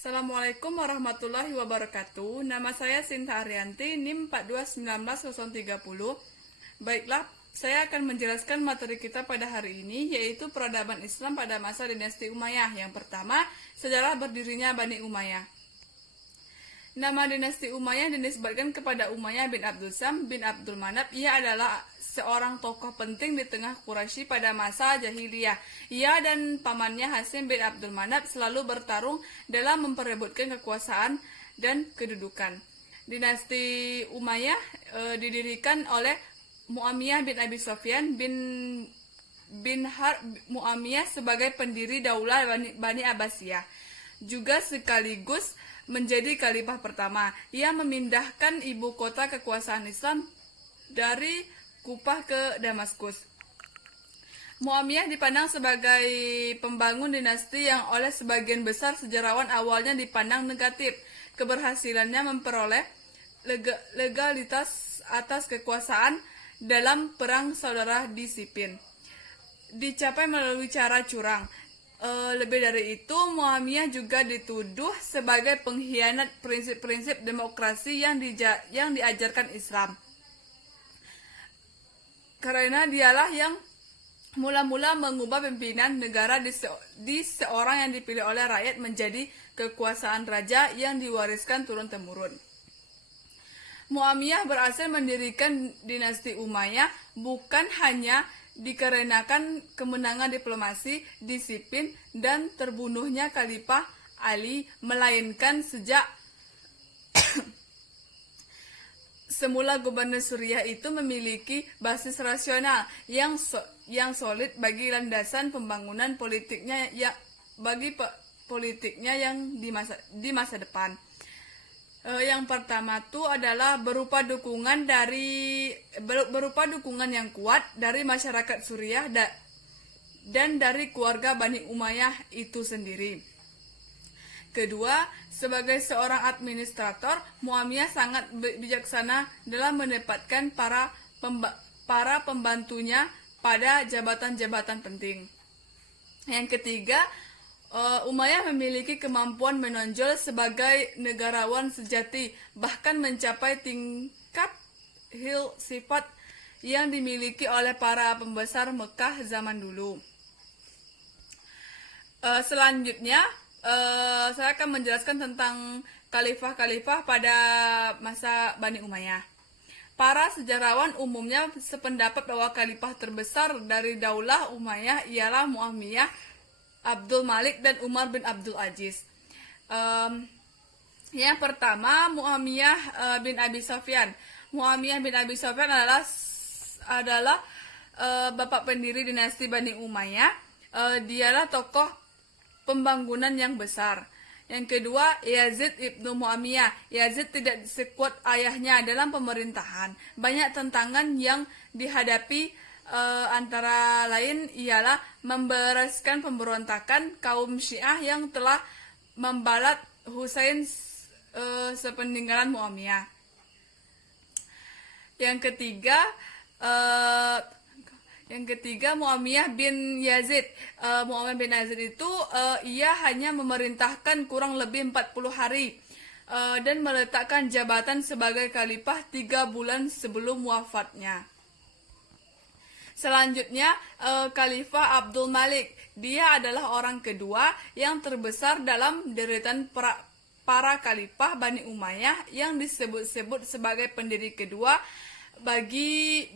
Assalamualaikum warahmatullahi wabarakatuh. Nama saya Sinta Arianti, NIM 4219030. Baiklah, saya akan menjelaskan materi kita pada hari ini, yaitu peradaban Islam pada masa dinasti Umayyah. Yang pertama, sejarah berdirinya Bani Umayyah. Nama dinasti Umayyah dinisbatkan kepada Umayyah bin Abdul Sam bin Abdul Manaf. Ia adalah seorang tokoh penting di tengah Quraisy pada masa jahiliyah. Ia dan pamannya Hasim bin Abdul Manaf selalu bertarung dalam memperebutkan kekuasaan dan kedudukan. Dinasti Umayyah didirikan oleh Muawiyah bin Abi Sufyan bin Harb Muawiyah sebagai pendiri Daulah Bani Abbasiyah, juga sekaligus menjadi khalifah pertama. Ia memindahkan ibu kota kekuasaan Islam dari Kufah ke Damaskus. Muawiyah dipandang sebagai pembangun dinasti yang oleh sebagian besar sejarawan awalnya dipandang negatif. Keberhasilannya memperoleh legalitas atas kekuasaan dalam perang saudara di Siffin dicapai melalui cara curang. Lebih dari itu, Muawiyah juga dituduh sebagai pengkhianat prinsip-prinsip demokrasi yang diajarkan Islam, karena dialah yang mula-mula mengubah pimpinan negara di seorang yang dipilih oleh rakyat menjadi kekuasaan raja yang diwariskan turun-temurun. Muawiyah berhasil mendirikan dinasti Umayyah bukan hanya dikarenakan kemenangan diplomasi di Siffin dan terbunuhnya Khalifah Ali, melainkan sejak semula gubernur Suriah itu memiliki basis rasional yang solid bagi landasan pembangunan politiknya yang di masa depan. Yang pertama itu adalah berupa dukungan yang kuat dari masyarakat Suriah dan dari keluarga Bani Umayyah itu sendiri. Kedua, sebagai seorang administrator, Muawiyah sangat bijaksana dalam menempatkan para pembantunya pada jabatan-jabatan penting. Yang ketiga, Umayyah memiliki kemampuan menonjol sebagai negarawan sejati, bahkan mencapai tingkat sifat yang dimiliki oleh para pembesar Mekah zaman dulu. Selanjutnya, saya akan menjelaskan tentang khalifah-khalifah pada masa Bani Umayyah. Para sejarawan umumnya sependapat bahwa khalifah terbesar dari Daulah Umayyah ialah Muawiyah, Abdul Malik, dan Umar bin Abdul Aziz. Yang pertama, Muawiyah bin Abi Sufyan. Muawiyah bin Abi Sufyan adalah bapak pendiri dinasti Bani Umayyah. Dialah tokoh pembangunan yang besar. Yang kedua, Yazid ibnu Muawiyah. Yazid tidak sekuat ayahnya dalam pemerintahan. Banyak tantangan yang dihadapi, antara lain ialah membereskan pemberontakan kaum Syiah yang telah membalat Husain sepeninggalan Muawiyah. Yang ketiga, Muawiyah bin Yazid. Muawiyah bin Yazid itu ia hanya memerintahkan kurang lebih 40 hari dan meletakkan jabatan sebagai khalifah 3 bulan sebelum wafatnya. Selanjutnya, Khalifah Abdul Malik. Dia adalah orang kedua yang terbesar dalam deretan para khalifah Bani Umayyah yang disebut-sebut sebagai pendiri kedua bagi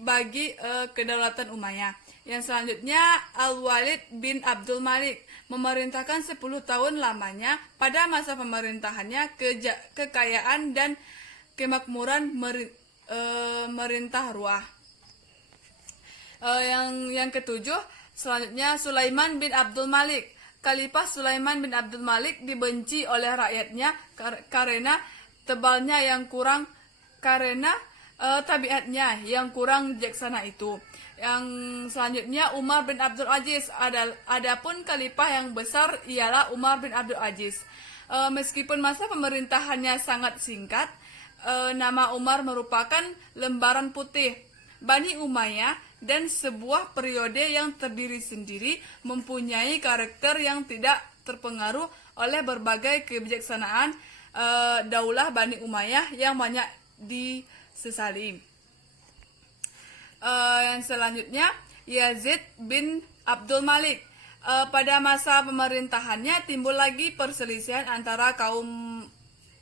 kedaulatan Umayyah. Yang selanjutnya, Al-Walid bin Abdul Malik memerintahkan 10 tahun lamanya. Pada masa pemerintahannya, kekayaan dan kemakmuran merintah ruah. Yang ketujuh, selanjutnya Sulaiman bin Abdul Malik. Khalifah Sulaiman bin Abdul Malik dibenci oleh rakyatnya karena tabiatnya yang kurang bijaksana itu. Yang selanjutnya, Umar bin Abdul Aziz. Adapun khalifah yang besar ialah Umar bin Abdul Aziz. Meskipun masa pemerintahannya sangat singkat, nama Umar merupakan lembaran putih Bani Umayyah dan sebuah periode yang terdiri sendiri, mempunyai karakter yang tidak terpengaruh oleh berbagai kebijaksanaan Daulah Bani Umayyah yang banyak disesali. Yang selanjutnya, Yazid bin Abdul Malik. Pada masa pemerintahannya timbul lagi perselisihan antara kaum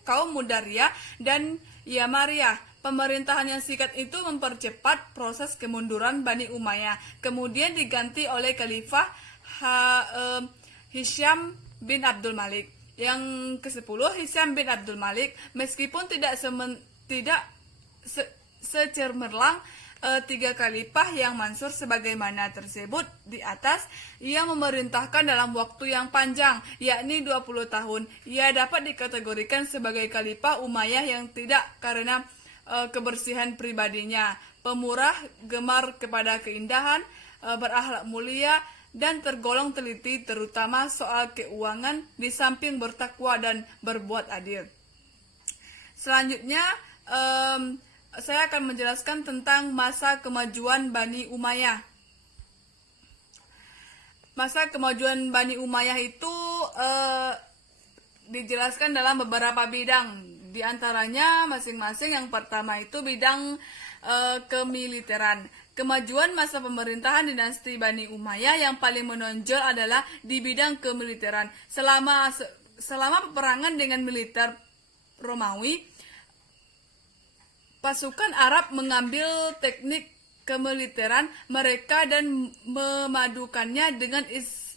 Mudariyah dan Yamariyah. Pemerintahan yang singkat itu mempercepat proses kemunduran Bani Umayyah. Kemudian diganti oleh Khalifah Hisham bin Abdul Malik. Yang ke-10, Hisham bin Abdul Malik, meskipun tidak secemerlang tiga khalifah yang mansur sebagaimana tersebut di atas, ia memerintahkan dalam waktu yang panjang, yakni 20 tahun. Ia dapat dikategorikan sebagai khalifah Umayyah yang tidak karena kebersihan pribadinya, pemurah, gemar kepada keindahan, berakhlak mulia, dan tergolong teliti terutama soal keuangan, di samping bertakwa dan berbuat adil. Selanjutnya, saya akan menjelaskan tentang masa kemajuan Bani Umayyah. Masa kemajuan Bani Umayyah itu dijelaskan dalam beberapa bidang. Di antaranya masing-masing, yang pertama itu bidang kemiliteran. Kemajuan masa pemerintahan dinasti Bani Umayyah yang paling menonjol adalah di bidang kemiliteran. Selama peperangan dengan militer Romawi, pasukan Arab mengambil teknik kemiliteran mereka dan memadukannya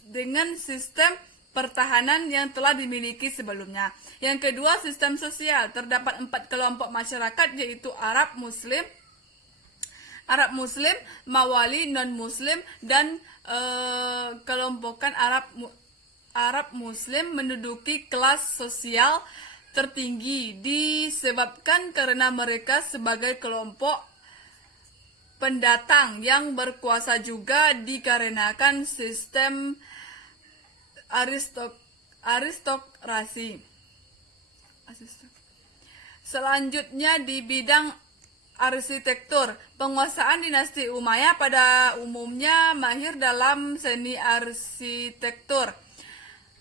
dengan sistem pertahanan yang telah dimiliki sebelumnya. Yang kedua, sistem sosial. Terdapat 4 kelompok masyarakat, yaitu Arab Muslim, Mawali, non-Muslim, dan kelompokan Arab Muslim menduduki kelas sosial tertinggi disebabkan karena mereka sebagai kelompok pendatang yang berkuasa, juga dikarenakan sistem aristokrasi. Selanjutnya di bidang arsitektur, penguasaan dinasti Umayyah pada umumnya mahir dalam seni arsitektur.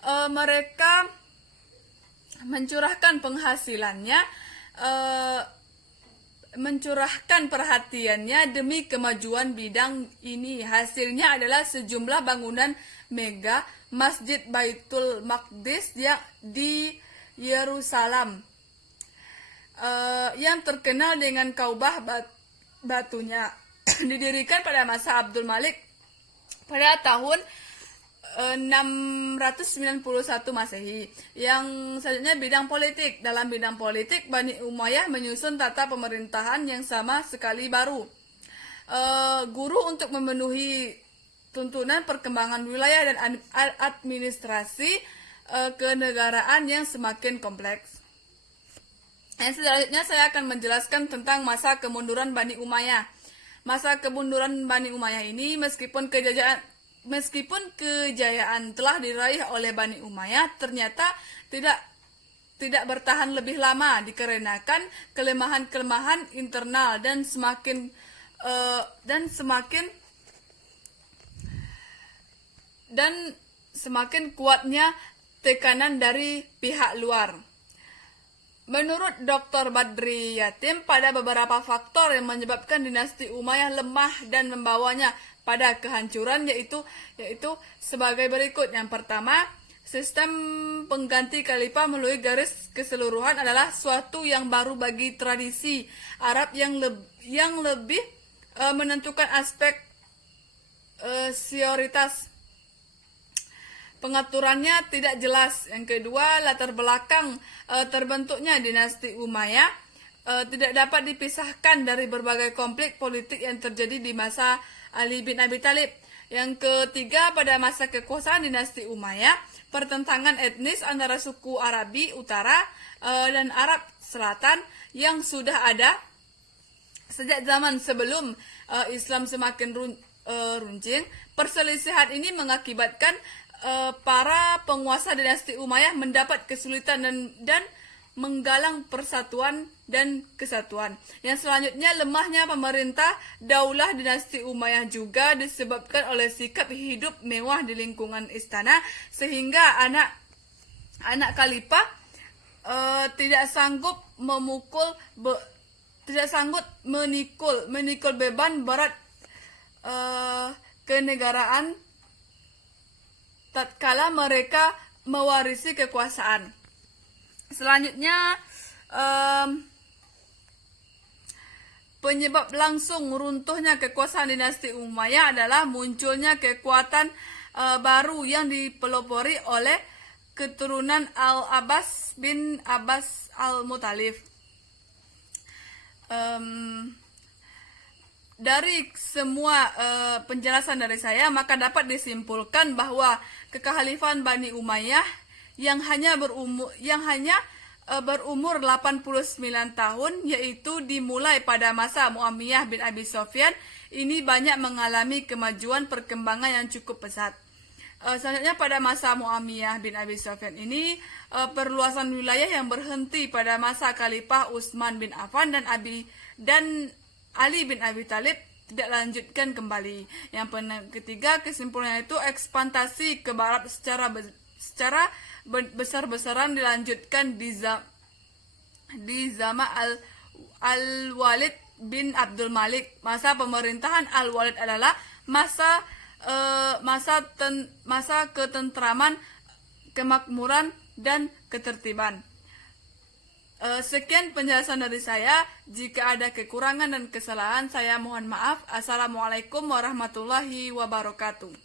Mereka mencurahkan perhatiannya demi kemajuan bidang ini. Hasilnya adalah sejumlah bangunan mega, Masjid Baitul Maqdis yang di Yerusalem, yang terkenal dengan Kaabah batunya, didirikan pada masa Abdul Malik pada tahun 691 Masehi. Yang selanjutnya bidang politik. Dalam bidang politik, Bani Umayyah menyusun tata pemerintahan yang sama sekali baru. Guru untuk memenuhi tuntunan perkembangan wilayah dan administrasi kenegaraan yang semakin kompleks. Yang selanjutnya saya akan menjelaskan tentang masa kemunduran Bani Umayyah. Masa kemunduran Bani Umayyah ini, meskipun kejayaan telah diraih oleh Bani Umayyah, ternyata tidak bertahan lebih lama dikarenakan kelemahan-kelemahan internal dan semakin kuatnya tekanan dari pihak luar. Menurut Dr. Badri Yatim, pada beberapa faktor yang menyebabkan dinasti Umayyah lemah dan membawanya pada kehancuran, yaitu sebagai berikut. Yang pertama, sistem pengganti khalifah melalui garis keseluruhan adalah suatu yang baru bagi tradisi Arab yang lebih menentukan aspek senioritas. Pengaturannya tidak jelas. Yang kedua, latar belakang terbentuknya dinasti Umayyah tidak dapat dipisahkan dari berbagai konflik politik yang terjadi di masa Ali bin Abi Thalib. Yang ketiga, pada masa kekuasaan dinasti Umayyah, pertentangan etnis antara suku Arabi Utara dan Arab Selatan yang sudah ada sejak zaman sebelum Islam semakin runcing. Perselisihan ini mengakibatkan para penguasa dinasti Umayyah mendapat kesulitan dan menggalang persatuan dan kesatuan. Yang selanjutnya, lemahnya pemerintah Daulah dinasti Umayyah juga disebabkan oleh sikap hidup mewah di lingkungan istana, sehingga anak khalifah tidak sanggup menikul beban berat kenegaraan tatkala mereka mewarisi kekuasaan. Selanjutnya, penyebab langsung runtuhnya kekuasaan dinasti Umayyah adalah munculnya kekuatan baru yang dipelopori oleh keturunan Al-Abbas bin Abbas Al-Muttalib. Dari semua penjelasan dari saya, maka dapat disimpulkan bahwa kekhalifahan Bani Umayyah yang hanya berumur 89 tahun, yaitu dimulai pada masa Muawiyah bin Abi Sufyan, ini banyak mengalami kemajuan perkembangan yang cukup pesat. Selanjutnya, pada masa Muawiyah bin Abi Sufyan ini, perluasan wilayah yang berhenti pada masa Khalifah Utsman bin Affan dan Ali bin Abi Thalib tidak lanjutkan kembali. Yang ketiga, kesimpulannya itu ekspansi ke barat secara besar-besaran dilanjutkan di zaman Al-Walid bin Abdul Malik. Masa pemerintahan Al-Walid adalah masa ketentraman, kemakmuran, dan ketertiban. Sekian penjelasan dari saya. Jika ada kekurangan dan kesalahan, saya mohon maaf. Assalamualaikum warahmatullahi wabarakatuh.